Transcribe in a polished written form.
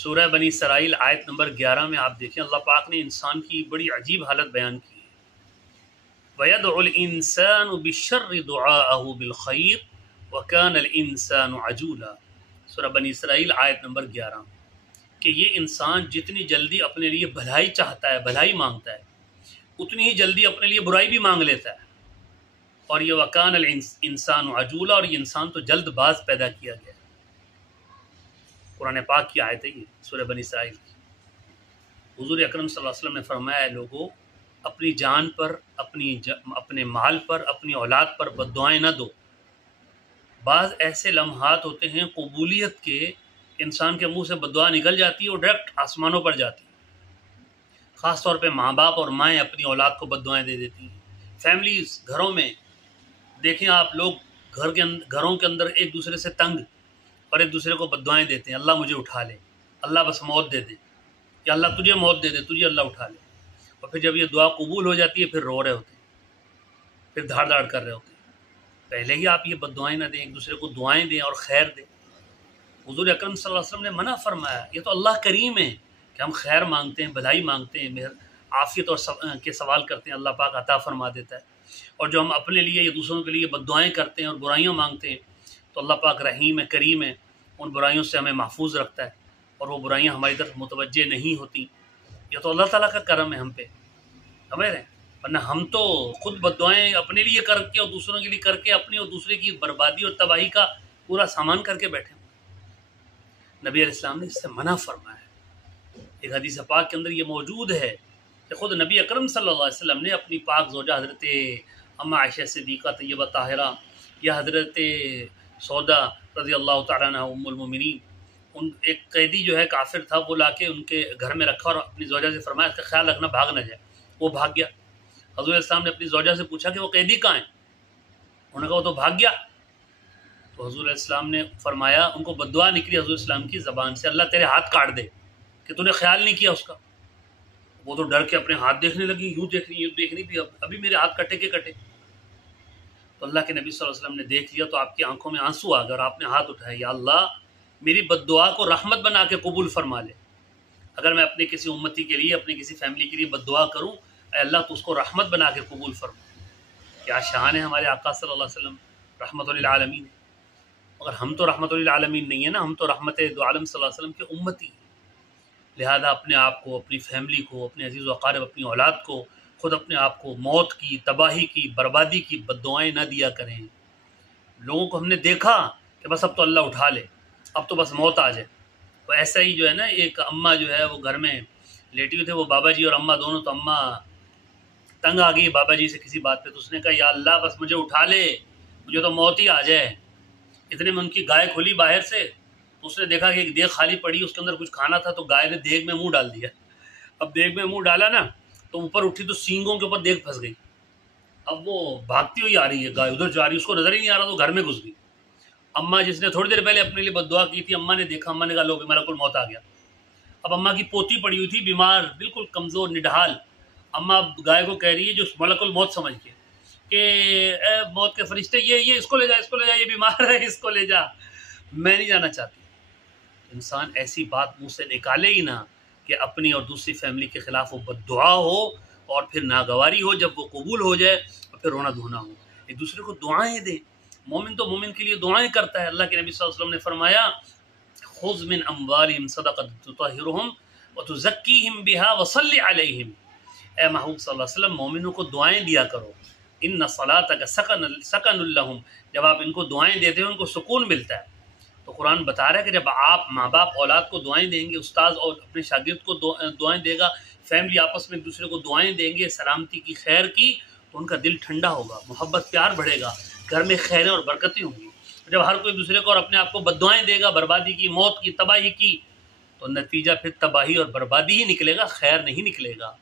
سورہ بنی اسرائیل آیت نمبر 11 میں آپ دیکھیں اللہ پاک نے انسان کی بڑی عجیب حالت بیان کی ہے۔ وَيَدْعُ الْإِنسَانُ بِالشَّرِّ دُعَاءَهُ بِالْخَيْرِ وَكَانَ الْإِنسَانُ عَجُولًا۔ سورہ بنی اسرائیل آیت نمبر 11 کہ یہ انسان جتنی جلدی اپنے لیے بھلائی چاہتا ہے، بھلائی مانگتا ہے، اتنی ہی جلدی اپنے لیے برائی بھی مانگ لیتا ہے۔ اور یہ وَكَانَ الْإِنسَانُ عَجُولًا، اور یہ انسان تو جلد باز پیدا کیا گیا ہے۔ قرآن پاک کی آیت ہے یہ سورہ بنی اسرائیل کی۔ حضور اکرم صلی اللہ علیہ وسلم نے فرمایا ہے لوگوں اپنی جان پر، اپنے مال پر، اپنی اولاد پر بد دعائیں نہ دو۔ بعض ایسے لمحات ہوتے ہیں قبولیت کے، انسان کے منہ سے بد دعا نکل جاتی ہے اور ڈائریکٹ آسمانوں پر جاتی ہے۔ خاص طور پہ ماں باپ اور مائیں اپنی اولاد کو بد دعائیں دے دیتی ہیں۔ فیملیز، گھروں میں دیکھیں آپ، لوگ گھروں کے اندر ایک دوسرے سے تنگ اور ایک دوسرے کو بد دعائیں دیتے ہیں، اللہ مجھے اٹھا لے، اللہ بس موت دے دے، یا اللہ تجھے موت دے دے، تجھے اللہ اٹھا لے۔ اور پھر جب یہ دعا قبول ہو جاتی ہے پھر رو رہے ہوتے ہیں، پھر دھاڑ دھاڑ کر رہے ہوتے ہیں۔ پہلے ہی آپ یہ بد دعائیں نہ دیں، ایک دوسرے کو دعائیں دیں اور خیر دیں۔ حضور اکرم صلی اللہ علیہ وسلم نے منع فرمایا، یہ تو اللہ کریم ہے کہ ہم خیر مانگتے ہیں، بھلائی مانگتے ہیں، عافیت اور کے سوال کرتے ہیں، اللہ پاک عطا فرما دیتا ہے۔ اور جو ہم اپنے لیے یا دوسروں کے لیے بد دعائیں کرتے ہیں اور برائیاں مانگتے ہیں تو اللہ پاک رحیم ہے، کریم ہے، ان برائیوں سے ہمیں محفوظ رکھتا ہے اور وہ برائیاں ہماری طرف متوجہ نہیں ہوتی۔ یہ تو اللہ تعالیٰ کا کرم ہے ہم پہ، سمجھ رہے ہیں؟ ورنہ ہم تو خود بد دعائیں اپنے لیے کر کے اور دوسروں کے لیے کر کے اپنی اور دوسرے کی بربادی اور تباہی کا پورا سامان کر کے بیٹھے ہیں۔ نبی علیہ السلام نے اس سے منع فرمایا ہے۔ ایک حدیث پاک کے اندر یہ موجود ہے کہ خود نبی اکرم صلی اللہ علیہ وسلم نے اپنی پاک زوجہ حضرت اما عائشہ صدیقہ طیبہ طاہرہ یا حضرت سودا رضی اللہ تعالیٰ عنہ ام المومنین، ایک قیدی جو ہے کافر تھا، وہ لا کے ان کے گھر میں رکھا اور اپنی زوجہ سے فرمایا اس کا خیال رکھنا بھاگ نہ جائے۔ وہ بھاگ گیا۔ حضور السلام نے اپنی زوجہ سے پوچھا کہ وہ قیدی کہاں ہیں؟ انہوں نے کہا وہ تو بھاگ گیا۔ تو حضور السلام نے فرمایا، ان کو بد دعا نکلی حضور السلام کی زبان سے، اللہ تیرے ہاتھ کاٹ دے کہ تو نے خیال نہیں کیا اس کا۔ وہ تو ڈر کے اپنے ہاتھ دیکھنے لگی، یوں دیکھ رہی تھی، ابھی میرے ہاتھ کٹے کے کٹے۔ تو اللہ کے نبی صلی اللہ علیہ وسلم نے دیکھ لیا تو آپ کی آنکھوں میں آنسو آ گئے اور آپ نے ہاتھ اٹھایا، یا اللہ میری بد دعا کو رحمت بنا کے قبول فرما لے۔ اگر میں اپنے کسی امتی کے لیے، اپنی کسی فیملی کے لیے بد دعا کروں، اے اللہ تو اس کو رحمت بنا کے قبول فرما۔ کیا شان ہے ہمارے آقا صلی اللہ علیہ وسلم، رحمت للعالمین۔ مگر ہم تو رحمت للعالمین نہیں ہیں نا، ہم تو رحمت دو عالم صلی اللہ علیہ وسلم کے امتی ہیں۔ لہذا اپنے آپ کو، اپنی فیملی کو، اپنے عزیز و اقارب، اپنی اولاد کو، خود اپنے آپ کو موت کی، تباہی کی، بربادی کی بد دعائیں نہ دیا کریں۔ لوگوں کو ہم نے دیکھا کہ بس اب تو اللہ اٹھا لے، اب تو بس موت آ جائے۔ تو ایسا ہی جو ہے نا، ایک اماں جو ہے وہ گھر میں لیٹی ہوئی تھے، وہ بابا جی اور اماں دونوں، تو اماں تنگ آ گئی بابا جی سے کسی بات پہ، تو اس نے کہا یا اللہ بس مجھے اٹھا لے، مجھے تو موت ہی آ جائے۔ اتنے میں ان کی گائے کھلی باہر سے، تو اس نے دیکھا کہ ایک دیگ خالی پڑی، اس کے اندر کچھ کھانا تھا، تو گائے نے دیگ میں منہ ڈال دیا۔ اب دیگ میں منہ ڈالا نا تو اوپر اٹھی تو سینگوں کے اوپر دیگ پھنس گئی۔ اب وہ بھاگتی ہوئی آ رہی ہے، گائے ادھر جا رہی ہے، اس کو نظر ہی نہیں آ رہا، تو گھر میں گھس گئی۔ اماں جس نے تھوڑی دیر پہلے اپنے لیے بد دعا کی تھی، اماں نے دیکھا، اماں نے کہا لو بھی ملک الموت آ گیا۔ اب اماں کی پوتی پڑی ہوئی تھی بیمار، بالکل کمزور نڈھال۔ اماں گائے کو کہہ رہی ہے جو ملک الموت سمجھ کے کہ اے موت کے فرشتے، یہ اس کو لے جا، اس کو لے جا، یہ بیمار ہے، اس کو لے جا، میں نہیں جانا چاہتی۔ انسان ایسی بات منہ سے نکالے ہی نہ کہ اپنی اور دوسری فیملی کے خلاف وہ بد دعا ہو اور پھر ناگواری ہو، جب وہ قبول ہو جائے اور پھر رونا دھونا ہو۔ ایک دوسرے کو دعائیں دیں۔ مومن تو مومن کے لیے دعائیں کرتا ہے۔ اللہ کے نبی صلی اللہ علیہ وسلم نے فرمایا خذ من اموالہم صدقۃ تطہرہم وتزکیہم بہا وصلی علیہم۔ اے محبوب صلی اللہ علیہ وسلم، مومنوں کو دعائیں دیا کرو، ان صلاتک سکن لہم، جب آپ ان کو دعائیں دیتے ہو ان کو سکون ملتا ہے۔ تو قرآن بتا رہا ہے کہ جب آپ ماں باپ اولاد کو دعائیں دیں گے، استاد اور اپنے شاگرد کو دعائیں دے گا، فیملی آپس میں ایک دوسرے کو دعائیں دیں گے سلامتی کی، خیر کی، تو ان کا دل ٹھنڈا ہوگا، محبت پیار بڑھے گا، گھر میں خیریں اور برکتیں ہوں گی۔ جب ہر کوئی دوسرے کو اور اپنے آپ کو بد دعائیں دے گا، بربادی کی، موت کی، تباہی کی، تو نتیجہ پھر تباہی اور بربادی ہی نکلے گا، خیر نہیں نکلے گا۔